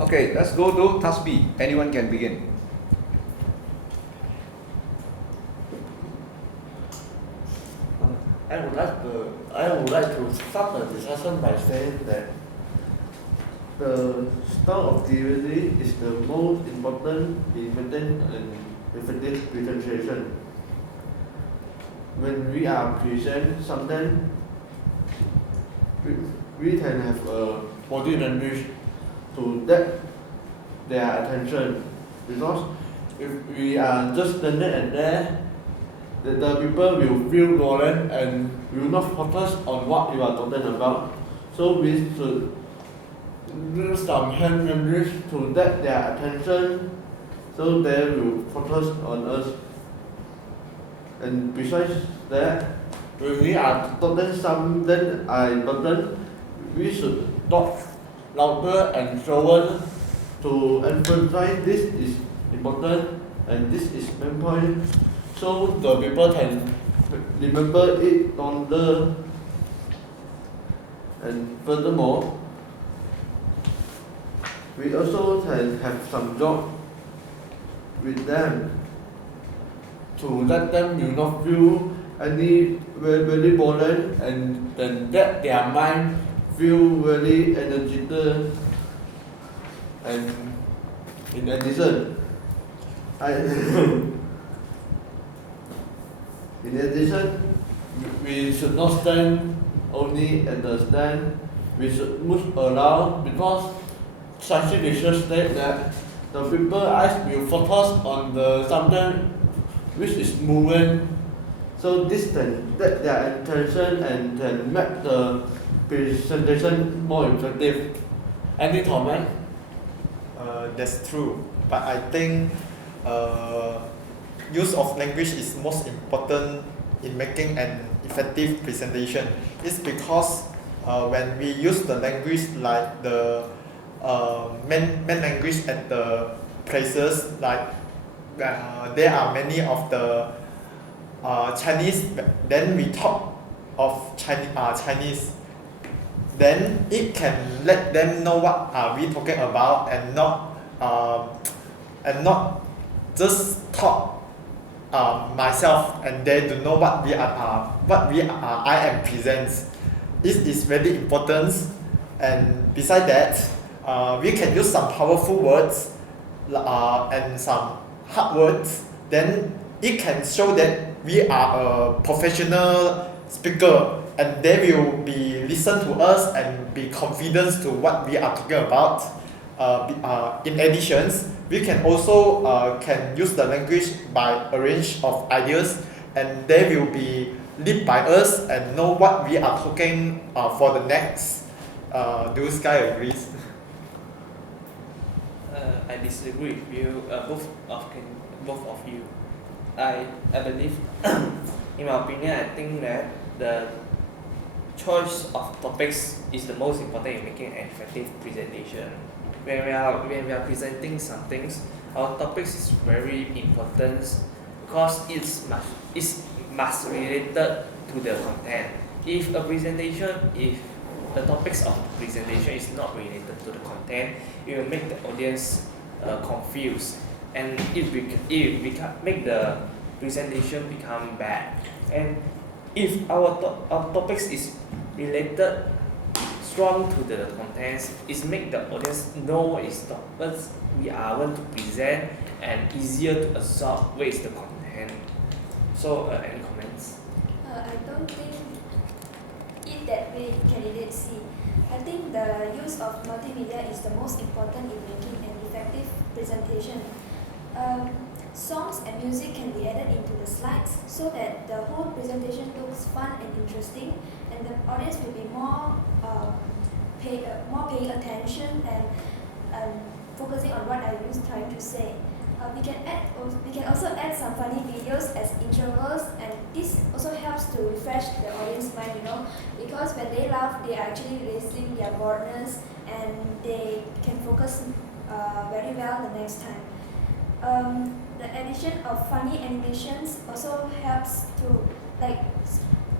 Okay, let's go to task B. Anyone can begin. I would like to start the discussion by saying that the style of delivery is the most important in maintaining an effective presentation. When we are present, sometimes we can have a body language to get their attention, because if we are just standing and there, the people will feel bored and will not focus on what you are talking about. So we should use some hand language to get their attention, so they will focus on us. And besides that, when we are talking something important, we should talk louder and slower to emphasize this is important and this is main point, so the people can remember it longer. And furthermore, we also can have some job with them to let them will not feel any very boring, and then let their mind feel very energetic. And in addition, we should not stand only at the stand. We should move around, because scientific research state that the people eyes will focus on the something which is moving. So this can get their attention and can make the presentation more effective. Any comment? That's true, but I think use of language is most important in making an effective presentation. It's because when we use the language like the main language at the places, like there are many of the Chinese, then we talk of Chinese, then it can let them know what are we talking about, and not just talk myself and they to know what I am presents. This is very important. And beside that, we can use some powerful words and some hard words. Then it can show that we are a professional speaker, and they will be listen to us and be confident to what we are talking about. In addition, we can also can use the language by a range of ideas, and they will be led by us and know what we are talking for the next. Do you guys agree? I disagree with you, both of you. I believe, in my opinion, I think that the choice of topics is the most important in making an effective presentation. When we are presenting some things, our topics is very important, because it's must related to the content. If the topics of the presentation is not related to the content, it will make the audience confused, and it make the presentation become bad. And if our topics is related strong to the contents, it make the audience know it's topics we are want to present, and easier to absorb what is the content. So any comments? I don't think it that way in candidate C. I think the use of multimedia is the most important in making an effective presentation. Songs and music can be added into the slides, so that the whole presentation looks fun and interesting, and the audience will be more paying attention and focusing on what I was trying to say. We can also add some funny videos as intervals, and this also helps to refresh the audience mind, because when they laugh, they are actually releasing their boredness, and they can focus very well the next time. The addition of funny animations also helps to, like,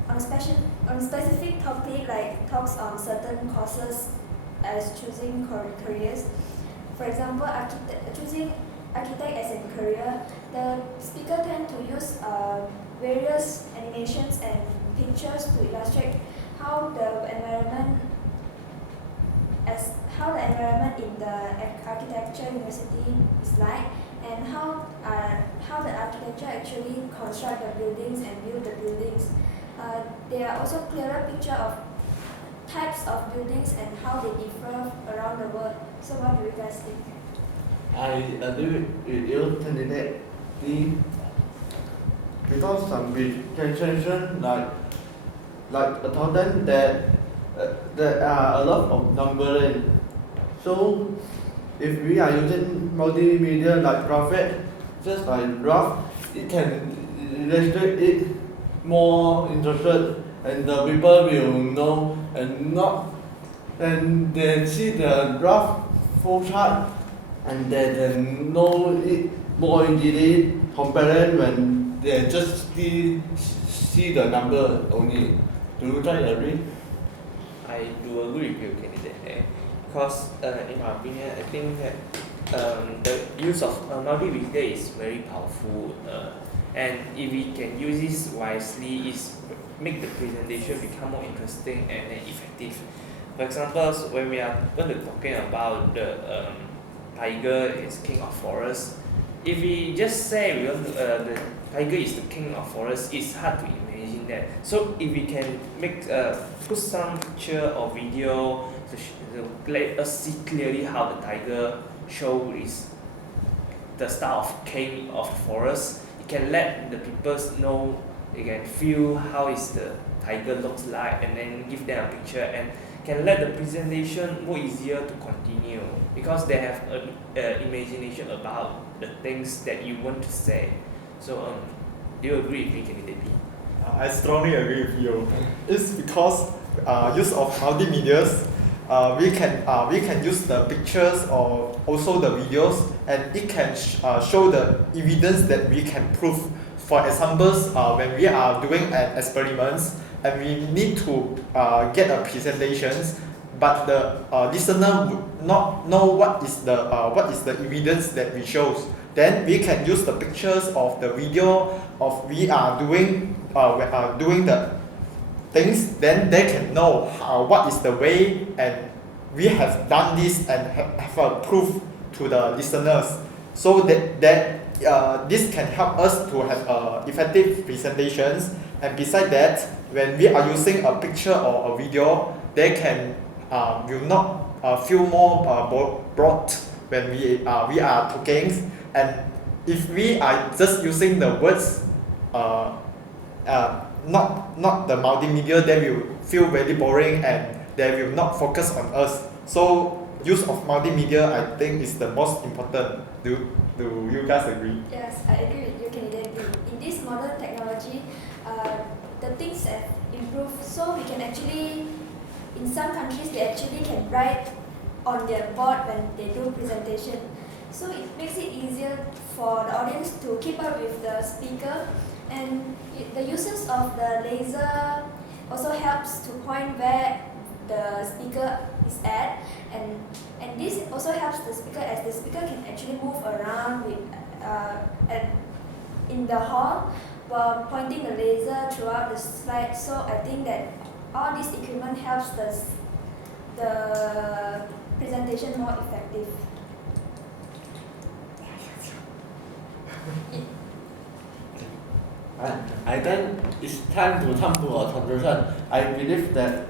on a specific topic, like talks on certain courses as choosing careers. For example, choosing architect as a career, the speaker tend to use various animations and pictures to illustrate how the environment in the architecture university is like, and how the architecture actually construct the buildings and build the buildings. There are also clearer picture of types of buildings and how they differ around the world. So what do you guys think? I agree with you, candidate D. Because some presentation like accountant there are a lot of numbering. So if we are using multimedia like graphic, just like graph, it can illustrate it more interested, and the people will know and they see the graph full chart, and they know it more easily compared when they just see the number only. Do you guys agree? I do agree with you, candidate. Because in my opinion, I think that the use of multimedia is very powerful, and if we can use this wisely, is make the presentation become more interesting and effective. For example, when we are going to talking about the tiger is king of forest, if we just say the tiger is the king of forest, it's hard to imagine that. So if we can make put some picture or video to let us see clearly how the tiger show is the style of king of forest, it can let the people know, they can feel how is the tiger looks like, and then give them a picture, and can let the presentation more easier to continue because they have an imagination about the things that you want to say. So do you agree with me, candidate B? I strongly agree with you. It's because use of multimedias, we can use the pictures or also the videos, and it can show the evidence that we can prove. For examples, when we are doing an experiments and we need to get a presentations, but the listener would not know what is the evidence that we shows. Then we can use the pictures of the video of we are doing the things. Then they can know what is the way, and we have done this and have a proof to the listeners. So that this can help us to have effective presentations. And beside that, when we are using a picture or a video, they can will not feel more broad when we are talking. And if we are just using the words, not the multimedia, they will feel very boring and they will not focus on us. So use of multimedia, I think, is the most important. Do you guys agree? Yes, I agree with you, candidate B. In this modern technology, the things have improved, so we can actually, in some countries, they actually can write on their board when they do presentation. So it makes it easier for the audience to keep up with the speaker, and the uses of the laser also helps to point where the speaker is at, and this also helps the speaker, as the speaker can actually move around with in the hall while pointing the laser throughout the slide. So I think that all this equipment helps the presentation more effective. I think it's time to come to a conclusion. I believe that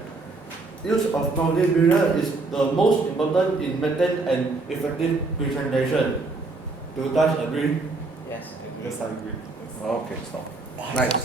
use of multimedia is the most important in making an effective presentation. Do you guys agree? Yes, Yes, I agree. Yes. Okay, stop. Nice.